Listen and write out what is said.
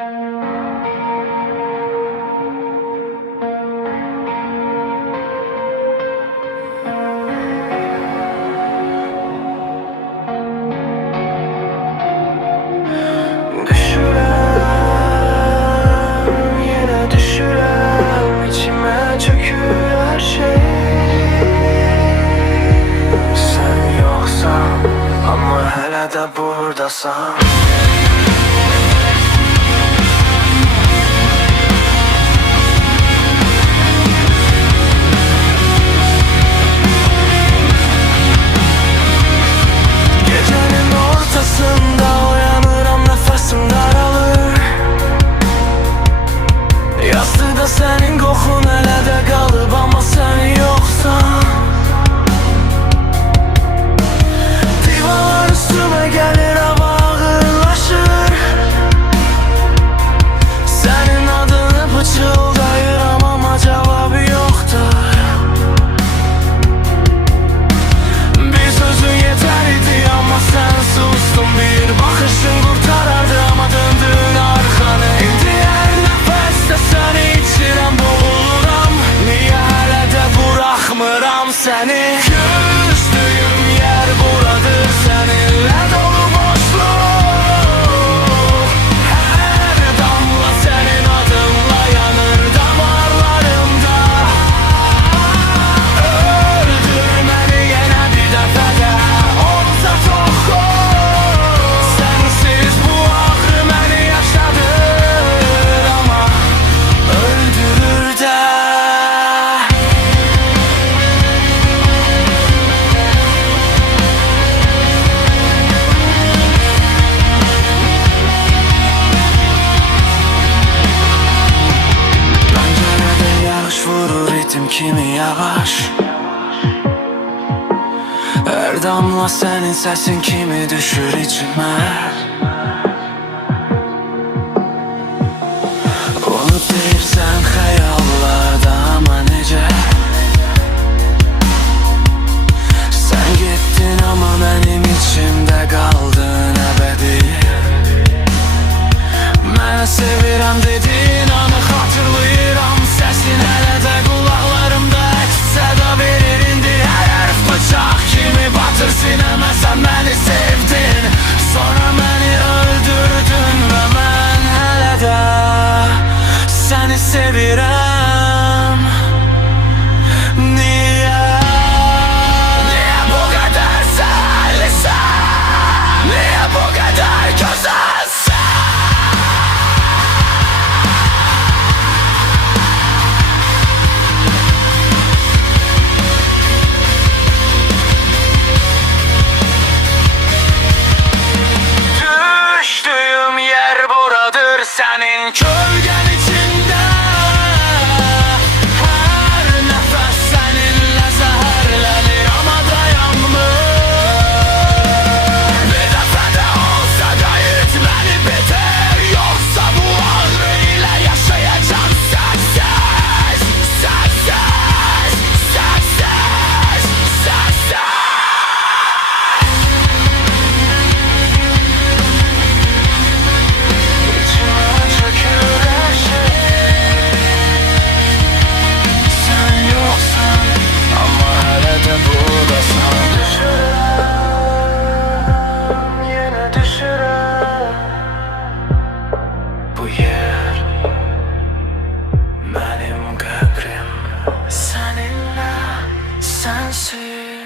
Yine düşürem, içime çökür her şey. Sen yoksan ama hele de buradasan. Gecenin ortasında uyanırım, nefesim daralır. Yastıkda senin kokun hele de kalıp ama sen yoksan. Divalar üstüme gelir, hava ağırlaşır. Senin adını pıçıldayırım ama cevabı yoktur. Bir sözün yeter idi ama sen sustun. Bir bakışın kurtarardı ama döndün arkanı. İndi her nefeste seni içirem, boğuluram. Niye hele de bırakmıram seni? Küstüğüm yer buradır, seninle dolu boşluk. Her damla senin adınla yanır damarlarımda. Öldür beni yine bir defa de, olsa çok hoş. Sensiz bu ağrı beni yaşadır ama öldürür de. Pencerede yağış vurur, ritim kimi yavaş. Her damla senin sesin kimi düşür içime. Unut deyirsən xəyallarda ama necə. Sen gittin ama benim içimde kaldın ebedi. Mən sevirəm dediğin anı hatırlayıram. Sesin hələ də qulaqlarımda əks-səda verir indi. Hər hərf bıçaq kimi batır sinəmə. Sən məni sevdin, sonra məni öldürdün və mən hələ də səni sevirəm. Niyə? Niyə bu qədər səhərlisən? Niyə bu qədər gözəlsən? Düştüğüm yer buradır, senin gölgen içinde. Her nefes seninle zehirlenir ama dayanmır. Bir defa de olsa gayet beni bitir, yoksa bu ağrı ile yaşayacağım sensiz. Sensiz, sensiz, sensiz. İçime çökür her şey. Sen yoksan ama hele de buradasın. Düşürem, yine düşürem. Bu yer benim kabrim. Seninle sensiz.